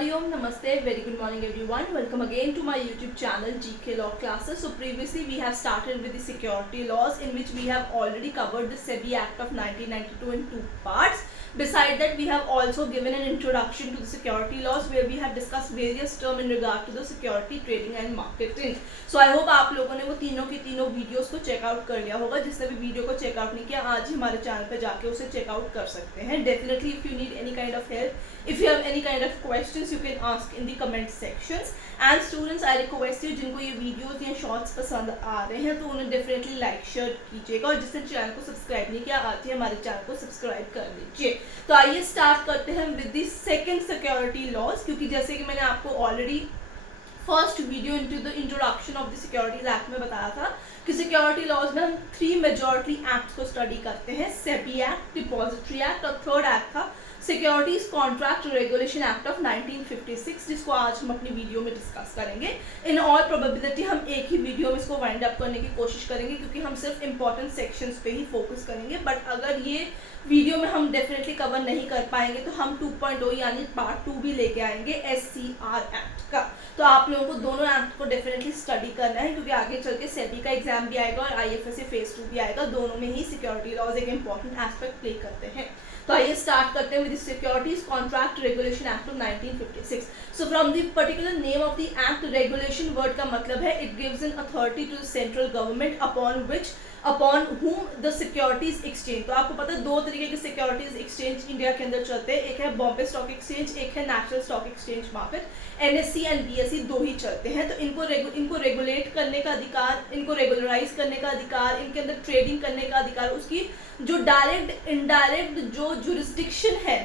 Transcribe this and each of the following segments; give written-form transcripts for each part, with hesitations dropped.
Hariom, Namaste, very good morning everyone. Welcome again to my YouTube channel GK Law Classes. So previously we have started with the security laws, in which we have already covered the SEBI Act of 1992 in two parts. Beside that, we have also given an introduction to the security laws, where we have discussed various terms in regard to the security trading and marketing. So I hope आप लोगों ने वो तीनों की तीनों videos को checkout कर लिया होगा. जिसने भी वीडियो को चेकआउट नहीं किया, आज ही हमारे चैनल पे जाके उसे चेकआउट कर सकते हैं. Definitely if you need any kind of help, if you have any kind of questions, you can ask in the comment sections. And students, I request you, जिनको ये वीडियोस या शॉर्ट्स पसंद आ रहे हैं तो उन्हें डेफिनेटली लाइक शेयर कीजिएगा, और जिसने चैनल को सब्सक्राइब नहीं किया, आज ही हमारे चैनल को सब्सक्राइब कर लीजिए. तो आइए स्टार्ट करते हैं with the second security laws, क्योंकि जैसे कि मैंने आपको already first video into the introduction of the securities act में बताया था कि सिक्योरिटी लॉज में हम 3 मेजॉरिटी एक्ट को स्टडी करते हैं. सेबी एक्ट, डिपॉजिटरी एक्ट, और थर्ड एक्ट था securities contract regulation act of 1956, जिसको आज हम अपनी वीडियो में डिस्कस करेंगे. इन ऑल प्रोबेबिलिटी हम एक ही वीडियो में इसको वाइंड अप करने की कोशिश करेंगे, क्योंकि हम सिर्फ इंपॉर्टेंट सेक्शंस पे ही फोकस करेंगे. बट अगर ये वीडियो में हम डेफिनेटली कवर नहीं कर पाएंगे तो हम 2.0 यानी पार्ट 2 भी लेके आएंगे SCR एक्ट का. तो आप लोगों को दोनों एक्ट को डेफिनेटली स्टडी करना है, क्योंकि आगे चल के सेबी का एग्जाम भी आएगा और IFSC फेज 2 भी आएगा. दोनों में ही सिक्योरिटी लॉज एक इंपॉर्टेंट एस्पेक्ट प्ले करते हैं. तो आइए स्टार्ट करते हैं with securities contract regulation act of 1956. So from the particular name of the act, regulation word का मतलब है it gives an authority to the central government upon whom the securities exchange. तो आपको पता है दो तरीके के सिक्योरिटीज एक्सचेंज इंडिया के अंदर चलते हैं. एक है बॉम्बे स्टॉक एक्सचेंज, एक है national stock exchange market. NSE and BSE दो ही चलते हैं. तो इनको रेगुलेट करने का अधिकार, इनको रेगुलराइज करने का अधिकार, इनके अंदर ट्रेडिंग करने का अधिकार, उसकी जो डायरेक्ट इनडायरेक्ट जो जुरिस्डिक्शन है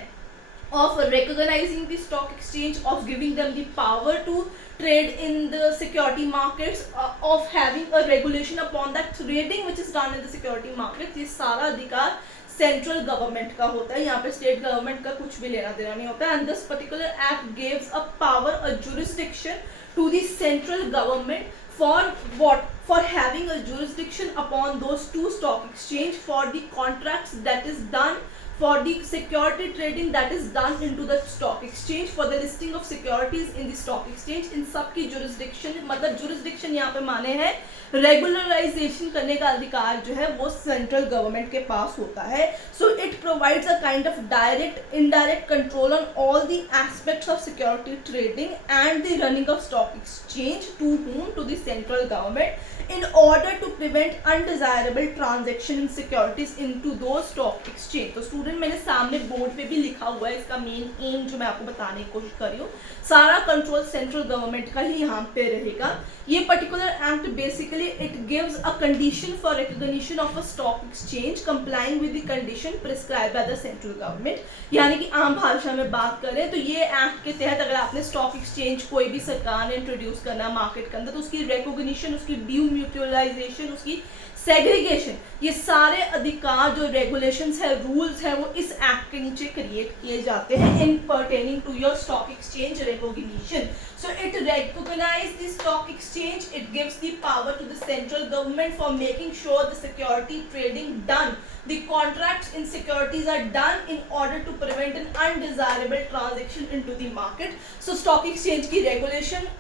of recognizing the stock exchange, of giving them the power to trade in the security markets, of having a regulation upon that trading which is done in the security markets. ये सारा अधिकार central government का होता है. यहाँ पे state government का कुछ भी लेना देना नहीं होता है. And this particular act gives a power, a jurisdiction to the central government for what? For having a jurisdiction upon those two stock exchange for the contracts that is done, for the security trading that is done into the stock exchange, for the listing of securities in the stock exchange. इन सब की jurisdiction, मतलब jurisdiction यहाँ पे माने हैं regularisation करने का अधिकार जो है वो सेंट्रल गवर्नमेंट के पास होता है. So it provides a kind of direct indirect control on all the aspects of security trading and the running of stock exchange to whom? To the central government, in order to prevent undesirable transaction in securities into those stock exchange. तो student मैंने सामने board पे भी लिखा हुआ है इसका main M जो मैं आपको बताने की कोशिश कर रही हूँ. सारा कंट्रोल सेंट्रल गवर्नमेंट का ही यहाँ पे रहेगा. ये particular act basically it gives a condition for recognition of a stock exchange complying with the condition prescribe by the central government. यानी कि आम भाषा में बात करें तो ये एक्ट के तहत अगर आपने स्टॉक एक्सचेंज कोई भी सरकार ने इंट्रोड्यूस करना मार्केट के अंदर, तो उसकी रिकॉग्निशन, उसकी डीम्यूचुअलाइजेशन, उसकी सेग्रीगेशन, ये सारे अधिकार जो रेगुलेशंस है, रूल्स है, वो इस एक्ट के नीचे क्रिएट किए जाते हैं in pertaining to your stock exchange recognition. So it recognizes the stock exchange, it gives the power to the central government for making sure the security trading done, the contracts in securities are done in order to prevent an undesirable transaction into the market. So stock exchange की regulation,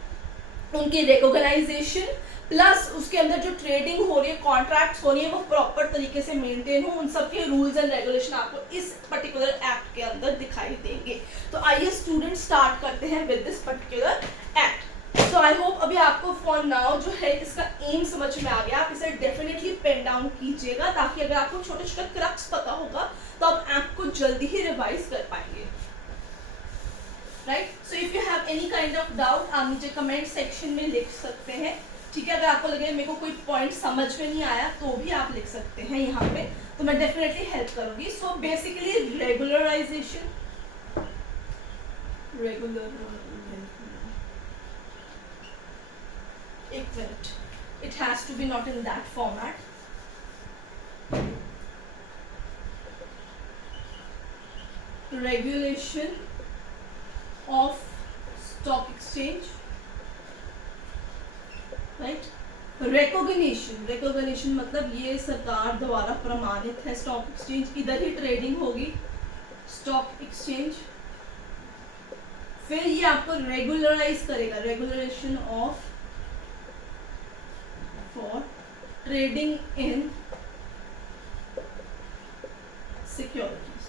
उनकी recognition, plus उसके अंदर जो trading हो रही है, contracts हो रही है, वो प्रॉपर तरीके से मेंटेन हो, उन सब के रूल्स एंड रेगुलेशन आपको इस पर्टिकुलर एक्ट के अंदर दिखाई देंगे. तो आइए स्टूडेंट स्टार्ट करते हैं with this particular act. So I hope अभी आपको फॉर नाउ जो है इसका एम समझ में आ गया. आप इसे डेफिनेटली पेन डाउन कीजिएगा, ताकि अगर आपको छोटे छोटे क्रक्स पता होगा तो आप एक्ट को जल्दी ही रिवाइज कर पाएंगे. Right. So if you have any kind of doubt, आप नीचे कमेंट सेक्शन में लिख सकते हैं. ठीक है. अगर आपको लगे मेरे को कोई पॉइंट समझ में नहीं आया तो भी आप लिख सकते हैं यहाँ पे, तो मैं डेफिनेटली हेल्प करूंगी. सो बेसिकली रेगुलराइजेशन, एक minute, it has to be not in that format. Regulation of stock exchange, right? recognition मतलब ये सरकार द्वारा प्रमाणित है स्टॉक एक्सचेंज, इधर ही ट्रेडिंग होगी. स्टॉक एक्सचेंज फिर ये आपको रेगुलराइज करेगा, regulation of for trading in securities.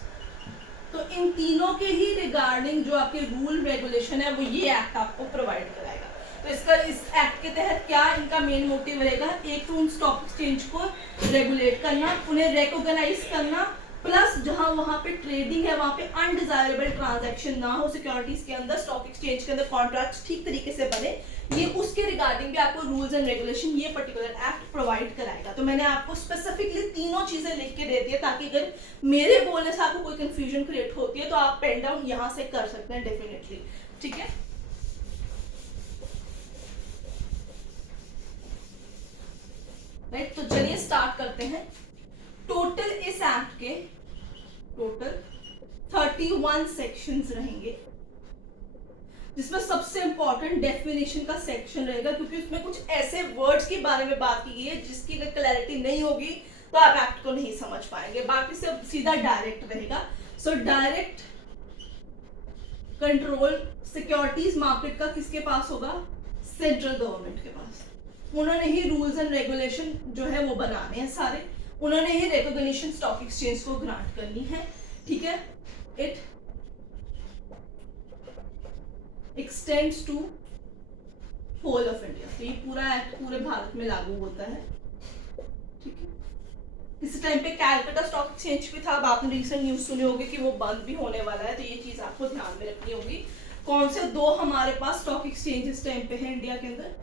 तो इन तीनों के ही रिगार्डिंग जो आपके रूल रेगुलेशन है वो ये एक्ट आपको प्रोवाइड कराएगा। तो इसका इस एक्ट के तहत क्या इनका मेन मोटिव रहेगा, एक तो उन स्टॉक एक्सचेंज को रेगुलेट करना, उन्हें रिकॉग्नाइज करना, प्लस जहां वहां पे ट्रेडिंग है वहां पे अनडिजायरेबल ट्रांजैक्शन ना हो सिक्योरिटीज के अंदर, स्टॉक एक्सचेंज के अंदर कॉन्ट्रैक्ट्स ठीक तरीके से बने, ये उसके रिगार्डिंग भी आपको रूल्स एंड रेगुलेशन ये पर्टिकुलर एक्ट प्रोवाइड कराएगा। तो मैंने आपको स्पेसिफिकली तीनों चीजें लिख के दे दी है ताकि अगर मेरे बोलने से आपको कोई कंफ्यूजन क्रिएट होती है तो आप पेन डाउन यहां से कर सकते हैं डेफिनेटली, ठीक है। राइट, तो चलिए स्टार्ट करते हैं। टोटल इस एक्ट के टोटल 31 सेक्शंस रहेंगे, जिसमें सबसे इंपॉर्टेंट डेफिनेशन का सेक्शन रहेगा, क्योंकि उसमें कुछ ऐसे वर्ड्स के बारे में बात की गई है जिसकी अगर क्लैरिटी नहीं होगी तो आप एक्ट को नहीं समझ पाएंगे, बाकी सब सीधा डायरेक्ट रहेगा। So direct control securities market का किसके पास होगा, सेंट्रल गवर्नमेंट के पास। उन्होंने ही रूल्स एंड रेगुलेशन जो है वो बनाने हैं सारे, उन्होंने ही रिकॉग्निशन स्टॉक एक्सचेंज को ग्रांट करनी है, ठीक है। It extends to whole of India, तो ये पूरा एक्ट पूरे भारत में लागू होता है, ठीक है। इस टाइम पे कैलकाटा स्टॉक एक्सचेंज भी था, अब आपने रिसेंट न्यूज सुने होगी कि वो बंद भी होने वाला है, तो ये चीज आपको ध्यान में रखनी होगी। कौन से दो हमारे पास स्टॉक एक्सचेंज इस टाइम पे है इंडिया के अंदर,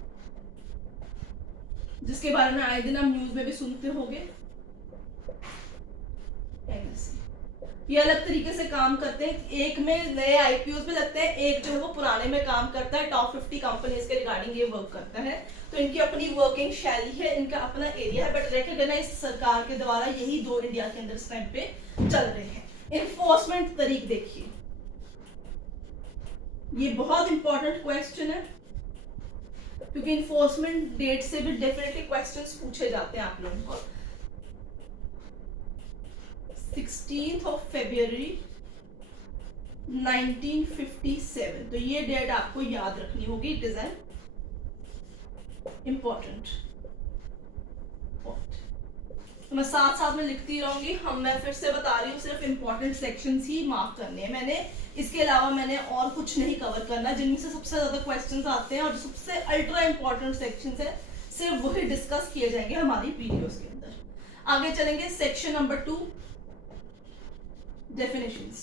जिसके बारे में आए दिन आप न्यूज में भी सुनते होंगे, NSE। ये अलग तरीके से काम करते हैं, एक में नए IPOs भी लगते हैं, एक जो है वो पुराने में काम करता है, टॉप 50 कंपनीज के रिगार्डिंग ये वर्क करता है। तो इनकी अपनी वर्किंग शैली है, इनका अपना एरिया है, बट रिकॉग्नाइज सरकार के द्वारा यही दो इंडिया के अंदर इस टाइम पे चल रहे हैं। इन्फोर्समेंट तरीक देखिए, ये बहुत इंपॉर्टेंट क्वेश्चन है, क्योंकि इन्फोर्समेंट डेट से भी डेफिनेटली क्वेश्चंस पूछे जाते हैं आप लोगों को। 16th of February 1957, तो ये डेट आपको याद रखनी होगी, इट इज एन इम्पोर्टेंट। तो मैं साथ साथ में लिखती रहूंगी, मैं फिर से बता रही हूँ, सिर्फ इंपॉर्टेंट सेक्शंस ही मार्क करने हैं मैंने, इसके अलावा मैंने और कुछ नहीं कवर करना। जिनमें से सबसे ज्यादा क्वेश्चंस आते हैं और सबसे अल्ट्रा इंपॉर्टेंट सेक्शंस है, सिर्फ वही डिस्कस किए जाएंगे हमारी वीडियोस के अंदर। आगे चलेंगे, सेक्शन नंबर 2, डेफिनेशंस।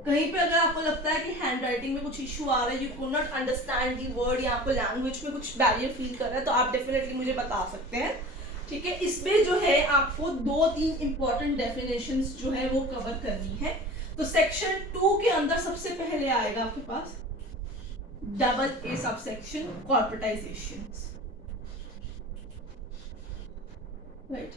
कहीं पे अगर आपको लगता है कि हैंड राइटिंग में कुछ इशू आ रहा है, you could not understand the word या आपको लैंग्वेज में कुछ बैरियर फील कर रहा है, तो आप डेफिनेटली मुझे बता सकते हैं, ठीक है। इसमें जो है आपको 2-3 इंपॉर्टेंट डेफिनेशंस जो है वो कवर करनी है। तो सेक्शन 2 के अंदर सबसे पहले आएगा आपके पास AA सबसेक्शन, कॉर्पोरेटाइजेशन, राइट।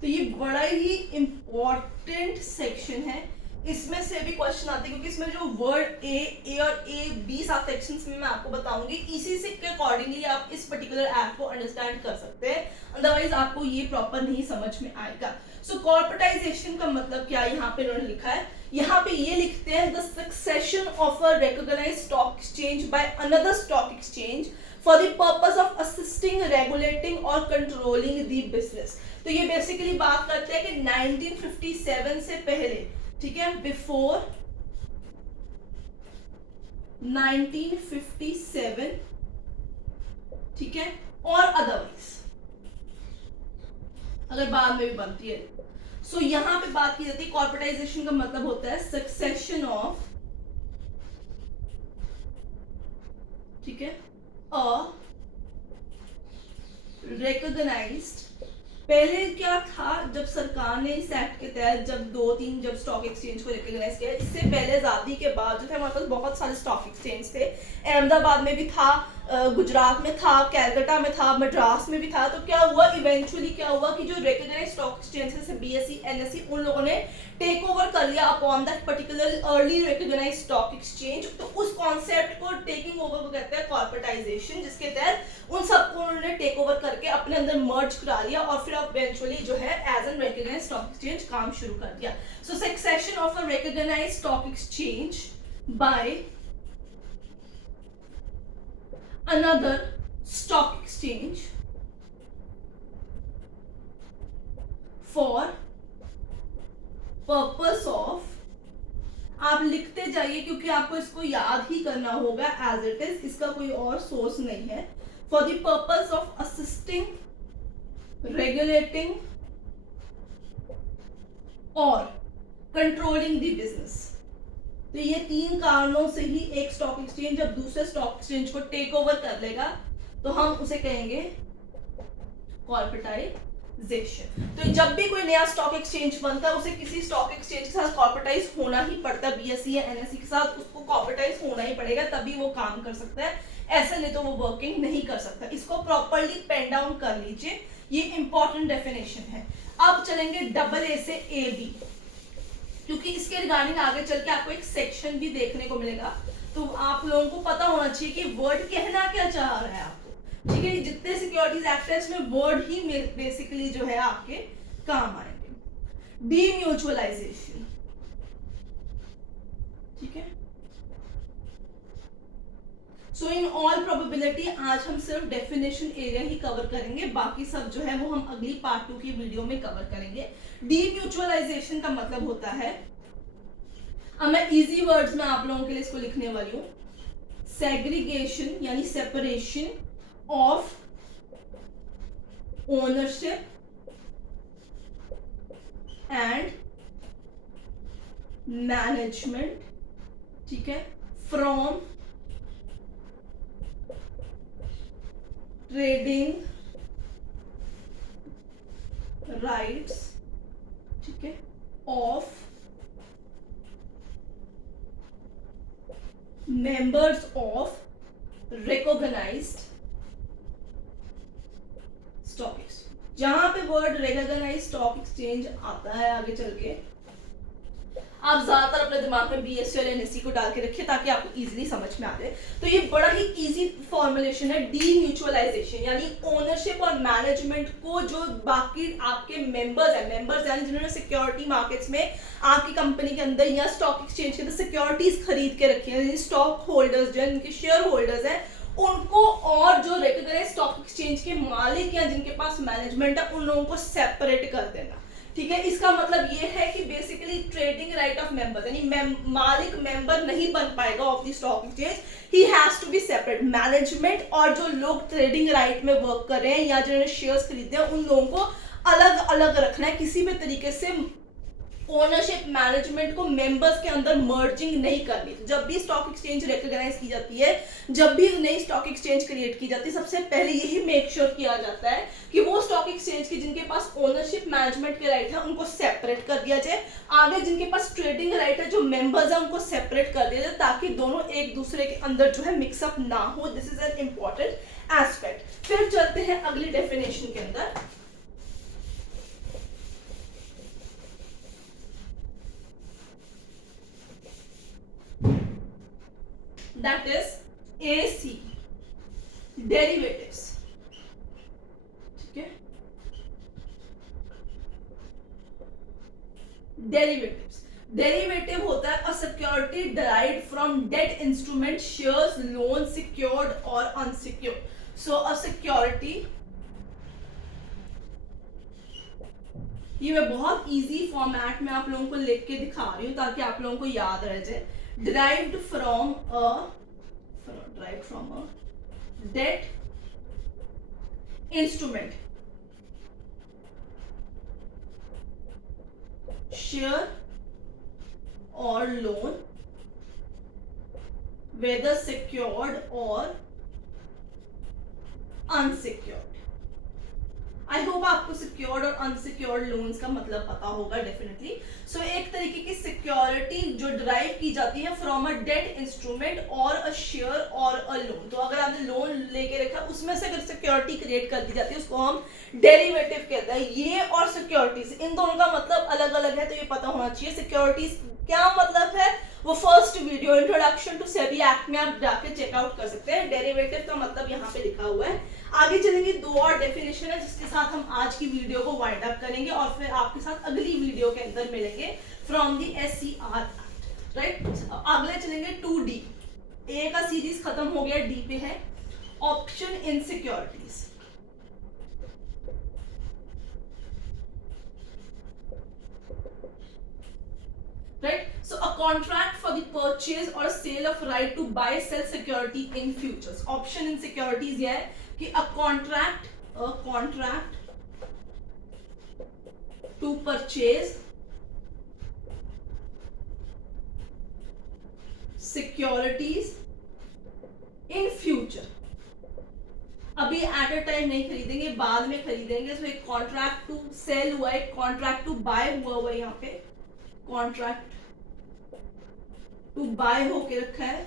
तो ये बड़ा ही इंपॉर्टेंट सेक्शन है, इसमें से भी क्वेश्चन आते हैं, क्योंकि इसमें जो वर्ड ए और B 7 सेक्शंस में मैं आपको बताऊंगी, इसी से के अकॉर्डिंगली आप इस पर्टिकुलर ऐप को अंडरस्टैंड कर सकते हैं, अदरवाइज आपको ये प्रॉपर नहीं समझ में आएगा। सो कॉर्पोरेटाइजेशन का मतलब क्या यहाँ पे उन्होंने लिखा है, यहाँ पे ये लिखते हैं, the succession of a recognised stock exchange by another stock exchange for the purpose of assisting, regulating और कंट्रोलिंग द बिजनेस। तो ये बेसिकली बात करते हैं कि 1957 से पहले, ठीक है, बिफोर 1957, ठीक है, और अदरवाइज अगर बाद में भी बनती है। सो यहां पे बात की जाती है, कॉर्पोरेटाइजेशन का मतलब होता है सक्सेशन ऑफ, ठीक है, अ रिकॉग्नाइज्ड। पहले क्या था, जब सरकार ने इस एक्ट के तहत जब 2-3 जब स्टॉक एक्सचेंज को रिकॉग्नाइज किया, इससे पहले आजादी के बाद जो थे हमारे पास बहुत सारे स्टॉक एक्सचेंज थे, अहमदाबाद में भी था, गुजरात में था, कैलकाटा में था, मद्रास में भी था। तो क्या हुआ इवेंचुअली, क्या हुआ कि जो रिकॉग्नाइज्ड स्टॉक एक्सचेंजेस है बीएसई एनएसई, उन लोगों ने टेक ओवर कर लिया upon that particular early recognised stock exchange. तो उस कॉन्सेप्ट को टेकिंग ओवर को कहते हैं कॉर्पोरेटाइजेशन, जिसके तहत उन सबको उन्होंने टेक ओवर करके अपने अंदर मर्ज करा लिया और फिर इवेंचुअली जो है as an recognised stock exchange काम शुरू कर दिया। So succession of a recognised stock exchange by another stock exchange for purpose of, आप लिखते जाइए क्योंकि आपको इसको याद ही करना होगा एज इट इज, इसका कोई और सोर्स नहीं है। For the purpose of assisting, regulating और कंट्रोलिंग द बिजनेस। तो ये 3 कारणों से ही एक स्टॉक एक्सचेंज जब दूसरे स्टॉक एक्सचेंज को टेक ओवर कर लेगा तो हम उसे कहेंगे कॉर्पोरेटाइजेशन। तो जब भी कोई नया स्टॉक एक्सचेंज बनता है उसे किसी स्टॉक एक्सचेंज के साथ कॉर्पोरेटाइज होना ही पड़ता है, बीएसई या एनएसई के साथ उसको कॉर्पोरेटाइज होना ही पड़ेगा, तभी वो काम कर सकता है, ऐसे नहीं तो वो वर्किंग नहीं कर सकता। इसको प्रॉपरली पेन डाउन कर लीजिए, ये इंपॉर्टेंट डेफिनेशन है। अब चलेंगे डबल ए से ए बी, क्योंकि इसके रिगार्डिंग आगे चल के आपको एक सेक्शन भी देखने को मिलेगा, तो आप लोगों को पता होना चाहिए कि वर्ड कहना क्या चाह रहा है आपको। ठीक है, जितने सिक्योरिटीज एक्ट है इसमें वर्ड ही बेसिकली जो है आपके काम आएंगे। डीम्यूचुअलाइजेशन, ठीक है। सो इन ऑल प्रोबेबिलिटी आज हम सिर्फ डेफिनेशन एरिया ही कवर करेंगे, बाकी सब जो है वो हम अगली पार्ट 2 की वीडियो में कवर करेंगे। डीम्यूचुअलाइजेशन का मतलब होता है, अब मैं इजी वर्ड्स में आप लोगों के लिए इसको लिखने वाली हूं, सेग्रीगेशन यानी separation of ownership and management, ठीक है, फ्रॉम ट्रेडिंग राइट्स, ठीक है, of members of recognised stock exchange. जहां पे वर्ड रिकॉग्नाइज्ड स्टॉक एक्सचेंज आता है आगे चल के, आप ज्यादातर अपने दिमाग में बीएसई और एनएसई को डाल के रखिए ताकि आपको इजीली समझ में आ जाए। तो ये बड़ा ही इजी फॉर्मुलेशन है, डीम्यूचुअलाइजेशन यानी ओनरशिप और मैनेजमेंट को जो बाकी आपके मेंबर्स हैं, मेंबर्स यानी जिन्होंने सिक्योरिटी मार्केट्स में आपकी कंपनी के अंदर या स्टॉक एक्सचेंज के अंदर सिक्योरिटीज खरीद के रखी है, स्टॉक होल्डर्स जो है, इनके शेयर होल्डर्स हैं, उनको और जो रिकॉग्नाइज्ड स्टॉक एक्सचेंज के मालिक या जिनके पास मैनेजमेंट है उन लोगों को सेपरेट कर देना। ठीक है, इसका मतलब ये है कि basically trading right of members यानी मालिक मेंबर नहीं बन पाएगा of the stock exchange, he has to be separate. Management और जो लोग ट्रेडिंग राइट में वर्क कर रहे हैं या जिन्होंने शेयर्स खरीदे हैं उन लोगों को अलग अलग रखना है, किसी भी तरीके से ओनरशिप मैनेजमेंट को मेंबर्स के अंदर मर्जिंग नहीं करनी। तो जब भी स्टॉक एक्सचेंज रिकॉग्नाइज की जाती है, जब भी नई स्टॉक एक्सचेंज क्रिएट की जाती है, सबसे पहले यही मेक श्योर किया जाता है कि वो स्टॉक एक्सचेंज के जिनके पास ओनरशिप मैनेजमेंट के राइट है उनको सेपरेट कर दिया जाए, आगे जिनके पास ट्रेडिंग राइट है जो मेंबर्स है उनको सेपरेट कर दिया जाए, ताकि दोनों एक दूसरे के अंदर जो है मिक्सअप ना हो। This is an important aspect. फिर चलते हैं अगली डेफिनेशन के अंदर। That is AC, derivatives। ठीक है, डेरिवेटिव होता है a security derived from debt instrument, shares, loan, secured और अनसिक्योर्ड। सो अ सिक्योरिटी, ये मैं बहुत इजी फॉर्मेट में आप लोगों को लिख के दिखा रही हूं ताकि आप लोगों को याद रह जाए। derived from a debt instrument, share or loan, whether secured or unsecured। I hope आपको सिक्योर्ड और अनसिक्योर्ड लोन्स का मतलब पता होगा डेफिनेटली। सो एक तरीके की सिक्योरिटी जो डिराइव की जाती है फ्रॉम अ डेट इंस्ट्रूमेंट और अ शेयर और अ लोन। तो अगर आपने लोन लेके रखा उसमें से अगर सिक्योरिटी क्रिएट कर दी जाती है उसको हम डेरिवेटिव कहते हैं। ये और सिक्योरिटीज इन दोनों का मतलब अलग अलग है, तो ये पता होना चाहिए। सिक्योरिटीज क्या मतलब है वो first video introduction to SEBI act में आप जाके चेकआउट कर सकते हैं। डेरिवेटिव का मतलब यहाँ पे लिखा हुआ है। आगे चलेंगे, दो और डेफिनेशन है जिसके साथ हम आज की वीडियो को वाइंड अप करेंगे और फिर आपके साथ अगली वीडियो के अंदर मिलेंगे from the SCR act, right. अगले चलेंगे 2D। ए का सीरीज खत्म हो गया, डी पे है option in securities. Right? So a contract for the purchase or sale of right to buy sell security in futures. Option in securities ये है कि a contract to purchase securities in future. अभी at a time नहीं खरीदेंगे, बाद में खरीदेंगे। तो एक कॉन्ट्रैक्ट टू सेल हुआ है, कॉन्ट्रैक्ट टू बाय हुआ है, यहाँ पे कॉन्ट्रैक्ट टू बाय होके रखा है।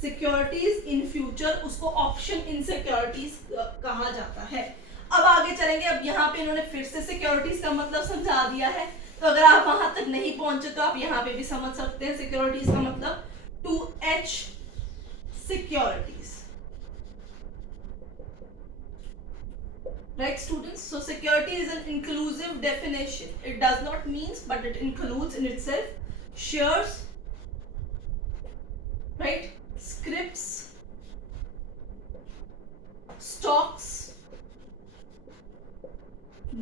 सिक्योरिटीज इन फ्यूचर, उसको ऑप्शन इन सिक्योरिटीज कहा जाता है। अब आगे चलेंगे। अब यहाँ पे इन्होंने फिर से सिक्योरिटीज का मतलब समझा दिया है, तो अगर आप वहां तक नहीं पहुंचे तो आप यहाँ पे भी समझ सकते हैं। सिक्योरिटीज का मतलब 2H securities, right students? So security is an inclusive definition. It does not means but it includes in itself shares, right, scripts, stocks,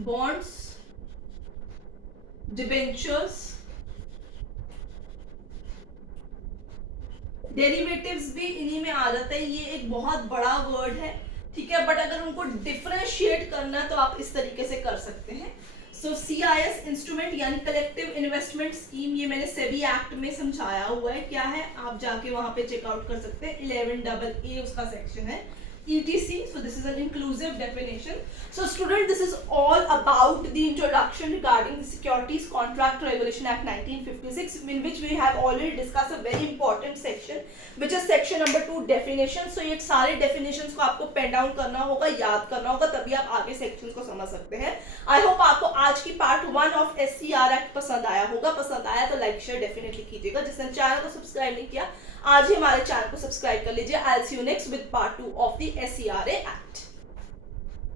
bonds, debentures, derivatives भी इन्हीं में आ जाता है। ये एक बहुत बड़ा वर्ड है, ठीक है, बट अगर उनको डिफरेंशिएट करना है तो आप इस तरीके से कर सकते हैं। सो CIS इंस्ट्रूमेंट यानी कलेक्टिव इन्वेस्टमेंट स्कीम, ये मैंने सेबी एक्ट में समझाया हुआ है क्या है, आप जाके वहां पे चेकआउट कर सकते हैं। 11AA उसका सेक्शन है, ETC. So this is an inclusive definition. So student, this is all about the introduction regarding the Securities Contract Regulation Act 1956, in which we have already discussed a very important section, which is section number 2, definition. So ये सारे definitions को आपको pen down करना होगा, याद करना होगा, तभी आप आगे sections को समझ सकते हैं। I hope आपको आज की part 1 of SCR Act पसंद आया होगा। पसंद आया तो लाइक शेयर डेफिनेटली कीजिएगा। जिसने चैनल को सब्सक्राइब नहीं किया, आज ही हमारे चैनल को सब्सक्राइब कर लीजिए। I'll see you next with part 2 of the SCRA Act.